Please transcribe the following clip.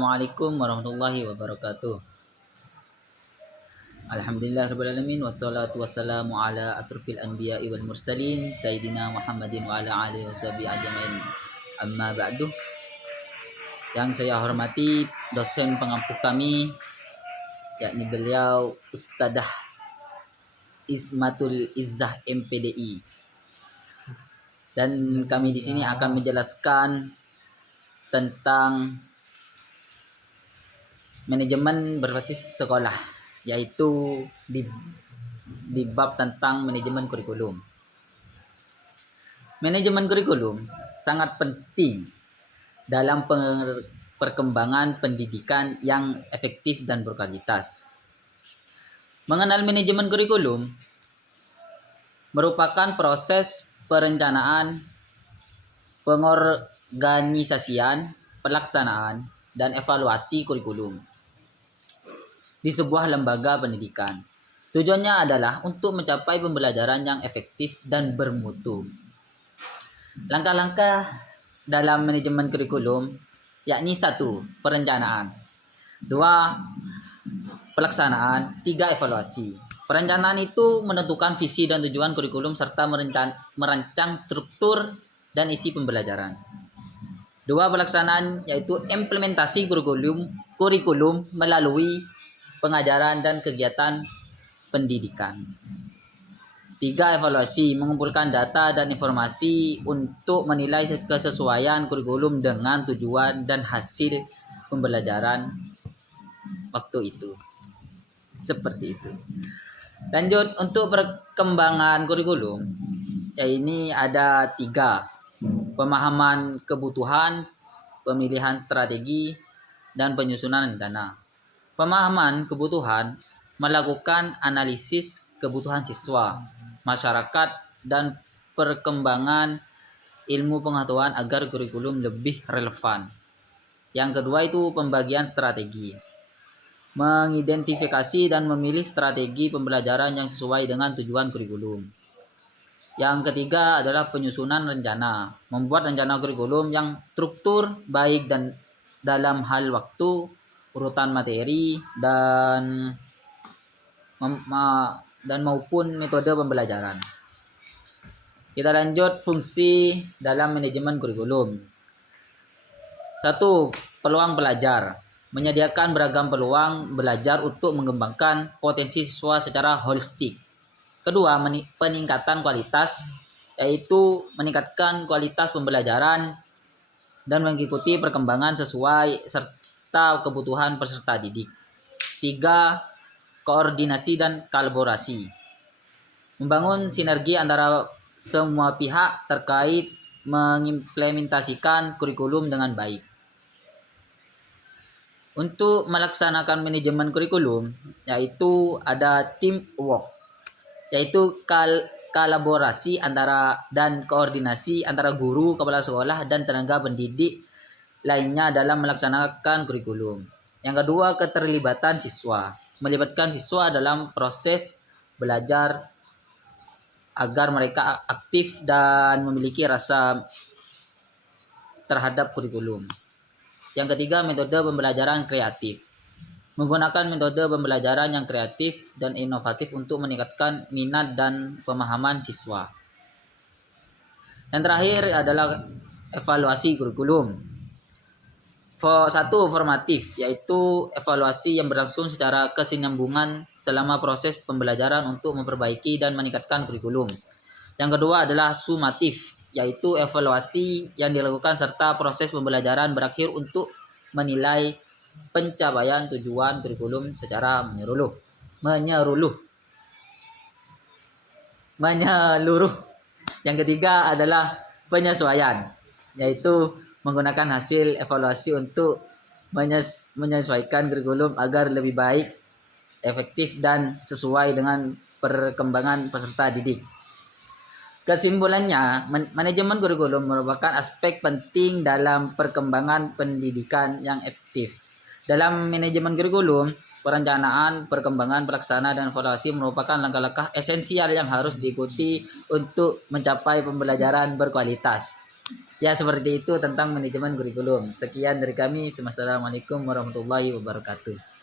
Assalamualaikum warahmatullahi wabarakatuh. Alhamdulillahirrahmanirrahim. Wassalatu wassalamu ala asrafil anbiya'i wal mursalin Sayyidina Muhammadin wa ala alihi washabihi ajmain. Amma ba'du. Yang saya hormati dosen pengampu kami, yakni beliau Ustadzah Ismatul Izzah MPDI. Dan kami di sini akan menjelaskan tentang manajemen berbasis sekolah, yaitu di bab tentang manajemen kurikulum. Manajemen kurikulum sangat penting dalam perkembangan pendidikan yang efektif dan berkualitas. Mengenal manajemen kurikulum merupakan proses perencanaan, pengorganisasian, pelaksanaan, dan evaluasi kurikulum di sebuah lembaga pendidikan. Tujuannya adalah untuk mencapai pembelajaran yang efektif dan bermutu. Langkah-langkah dalam manajemen kurikulum yakni 1. Perencanaan, 2. Pelaksanaan, 3. Evaluasi. Perencanaan itu menentukan visi dan tujuan kurikulum serta merancang struktur dan isi pembelajaran. 2. Pelaksanaan yaitu implementasi kurikulum melalui pengajaran dan kegiatan pendidikan. 3. Evaluasi, mengumpulkan data dan informasi untuk menilai kesesuaian kurikulum dengan tujuan dan hasil pembelajaran waktu itu. Seperti itu. Lanjut, untuk perkembangan kurikulum, ini ada 3. Pemahaman kebutuhan, pemilihan strategi, dan penyusunan rencana. Pemahaman kebutuhan melakukan analisis kebutuhan siswa, masyarakat, dan perkembangan ilmu pengetahuan agar kurikulum lebih relevan. Yang kedua itu pembagian strategi, mengidentifikasi dan memilih strategi pembelajaran yang sesuai dengan tujuan kurikulum. Yang ketiga adalah penyusunan rencana, membuat rencana kurikulum yang struktur, baik dan dalam hal waktu, urutan materi, dan maupun metode pembelajaran. Kita lanjut fungsi dalam manajemen kurikulum. 1. Peluang belajar, menyediakan beragam peluang belajar untuk mengembangkan potensi siswa secara holistik. Kedua, peningkatan kualitas, yaitu meningkatkan kualitas pembelajaran dan mengikuti perkembangan sesuai serta kebutuhan peserta didik. 3. Koordinasi dan kolaborasi, membangun sinergi antara semua pihak terkait mengimplementasikan kurikulum dengan baik. Untuk melaksanakan manajemen kurikulum, yaitu ada teamwork, yaitu kolaborasi antara dan koordinasi antara guru, kepala sekolah, dan tenaga pendidik lainnya dalam melaksanakan kurikulum. Yang kedua, keterlibatan siswa, melibatkan siswa dalam proses belajar agar mereka aktif dan memiliki rasa terhadap kurikulum. Yang ketiga, metode pembelajaran kreatif, menggunakan metode pembelajaran yang kreatif dan inovatif untuk meningkatkan minat dan pemahaman siswa. Yang terakhir adalah evaluasi kurikulum. 1. Formatif, yaitu evaluasi yang berlangsung secara kesinambungan selama proses pembelajaran untuk memperbaiki dan meningkatkan kurikulum. Yang kedua adalah sumatif, yaitu evaluasi yang dilakukan serta proses pembelajaran berakhir untuk menilai pencapaian tujuan kurikulum secara menyeluruh. Yang ketiga adalah penyesuaian, yaitu menggunakan hasil evaluasi untuk menyesuaikan kurikulum agar lebih baik, efektif, dan sesuai dengan perkembangan peserta didik. Kesimpulannya, manajemen kurikulum merupakan aspek penting dalam perkembangan pendidikan yang efektif. Dalam manajemen kurikulum, perencanaan, perkembangan, pelaksanaan, dan evaluasi merupakan langkah-langkah esensial yang harus diikuti untuk mencapai pembelajaran berkualitas. Ya seperti itu tentang manajemen kurikulum. Sekian dari kami. Wassalamualaikum warahmatullahi wabarakatuh.